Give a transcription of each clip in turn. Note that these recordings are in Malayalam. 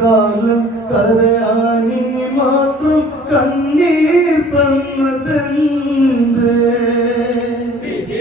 കാലം കരയാനിനി മാത്രം കണ്ണീർ തന്നതെന്ത്? വിധി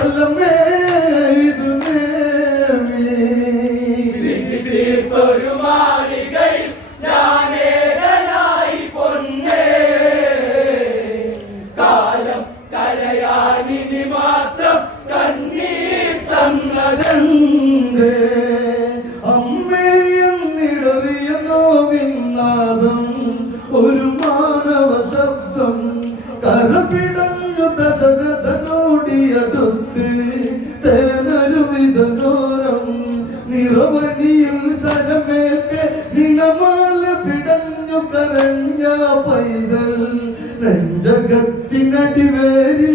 وسلم പനിയിൽ സരമേൽക്കെ നിണമാല പിടഞ്ഞു കരഞ്ഞ പൈതൽ നെഞ്ചകത്തിനടിവേരിൽ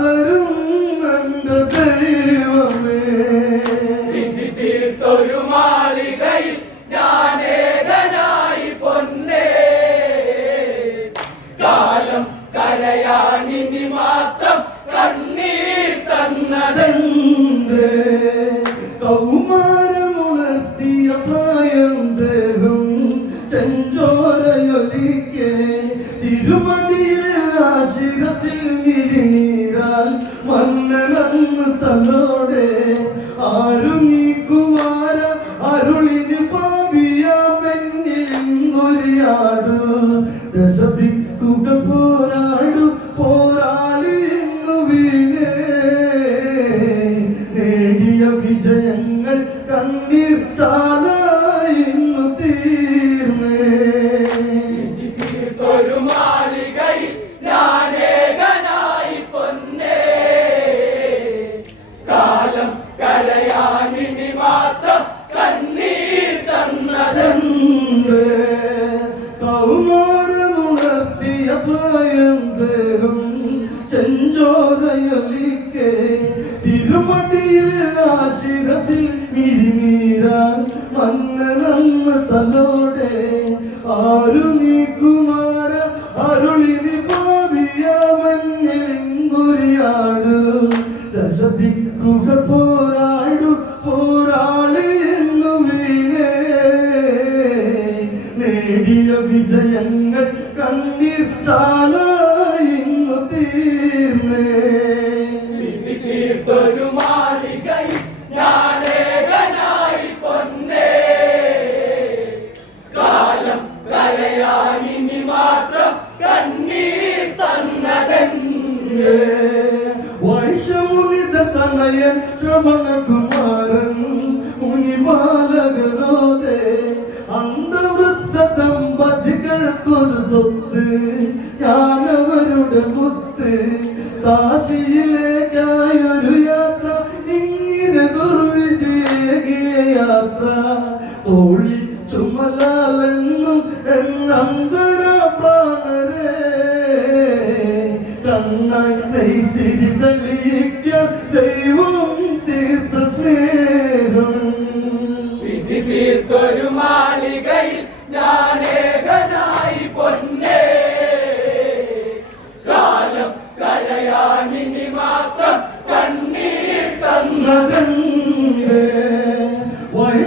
Dağları Amen.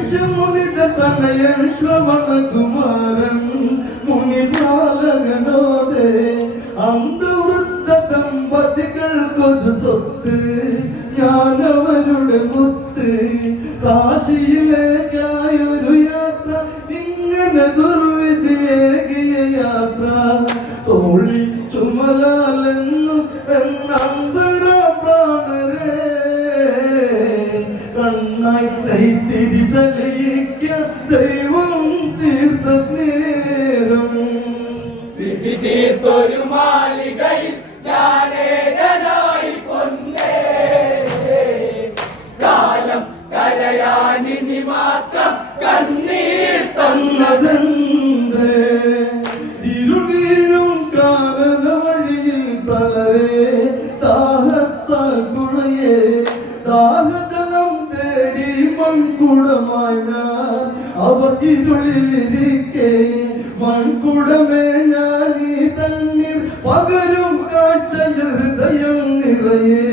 വിഷമുനിത തനയൻ ശ്രവണകുമാരൻ മുനിപാലകനോദേ അന്ത ഒറ്റ ഹൃദയം നിറയേ.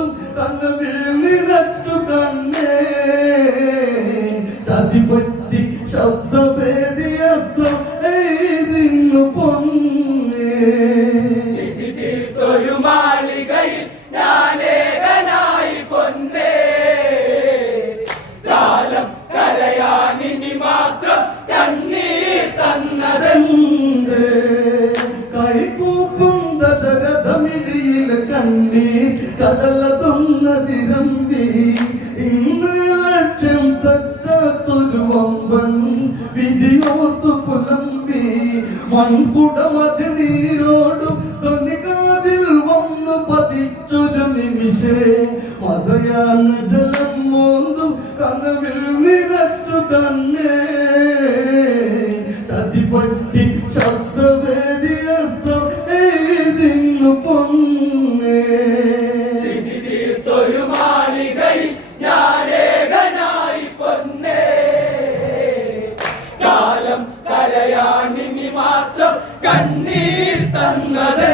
മൺകുടമതി നീരോടും തൊനികാതിൽ വന്നു പതിച്ചൊരു നിമിഷേ. മതയാന ജലം മോന്തും കനവിൽ നിറച്ചു കണ്ണേ ചതിപറ്റി ശബ്ദവേദിയസ്ത്രം എഴുതിന്നു പൊന്നേ. തീർത്തൊരു മാളികയിൽ ഞാനേകനായി പൊന്നേ. കാലം മാത്രം കണ്ണീർ തന്നത്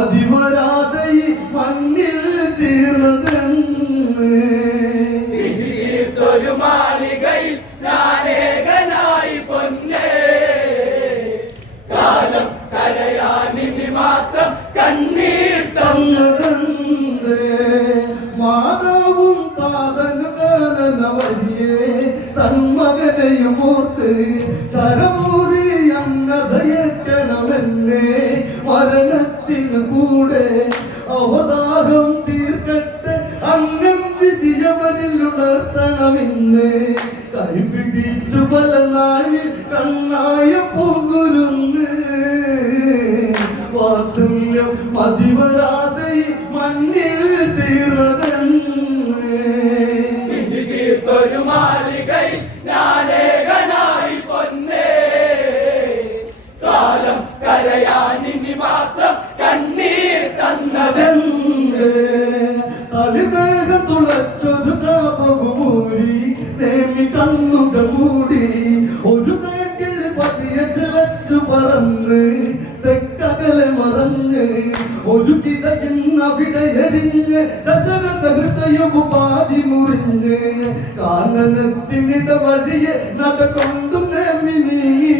ഈ മണ്ണിൽ തീർന്നതെന്ന് വിധിയവനിൽ ഉണർത്തണമെന്ന് കൈപിടിച്ചു പല നാളിൽ കണ്ണായ പൂങ്കുരുന്ന്. വാത്സല്യം മതിവരാതെ ഈ മണ്ണിൽ തീർന്നതെന്ന് എരിഞ്ഞ് ദശരഥ ഹൃദയവും പാതി മുറിഞ്ഞ് കാനനത്തിനിട വഴിയെ നടക്കൊണ്ടു നേമി നീങ്ങി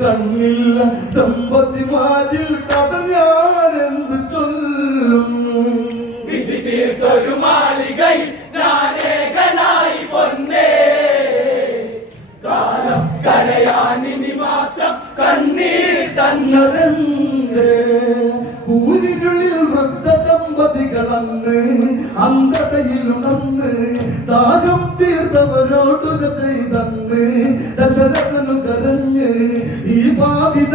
കണ്ണില്ല ദമ്പതിമാരിൽ കഥ ഞാനെന്ത് ചൊല്ലും? വിധി തീർത്തൊരു മാളികയിൽ ഞാനേകനായി പൊന്നേ. കാലം കരയാനിനി മാത്രം കണ്ണീർ തന്നത് അന്ധതയിൽ ഉണർന്ന് ദാഹം തീർത്തവരോടുക ചെയ്തന്ന് ദശരഥനു കരഞ്ഞ് ഈ പാപിത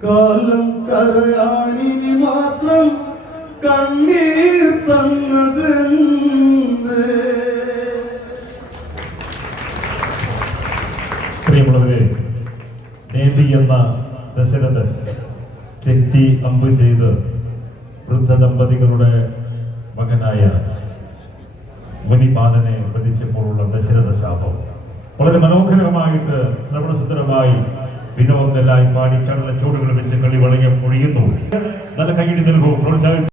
കാലം കരയാനിനി മാത്രം കണ്ണീർ തന്നത് പ്രിയമുള്ളവരെ നേതി എന്ന ദശരഥ കെട്ടി അമ്പ് ചെയ്ത് വൃദ്ധ ദമ്പതികളുടെ മകനായ മുനിപാലനെ വധിച്ചപ്പോഴുള്ള ദശരഥ ശാപം. വളരെ മനോഹരമായിട്ട് ശ്രവണസുന്ദരമായി വിനോദലായി പാടി ചടല ചൂടുകൾ വെച്ച് കളി വളയം ഒഴിയുന്നു നല്ല കൈയിടി നൽകൂ. പ്രോത്സാഹിപ്പിക്കും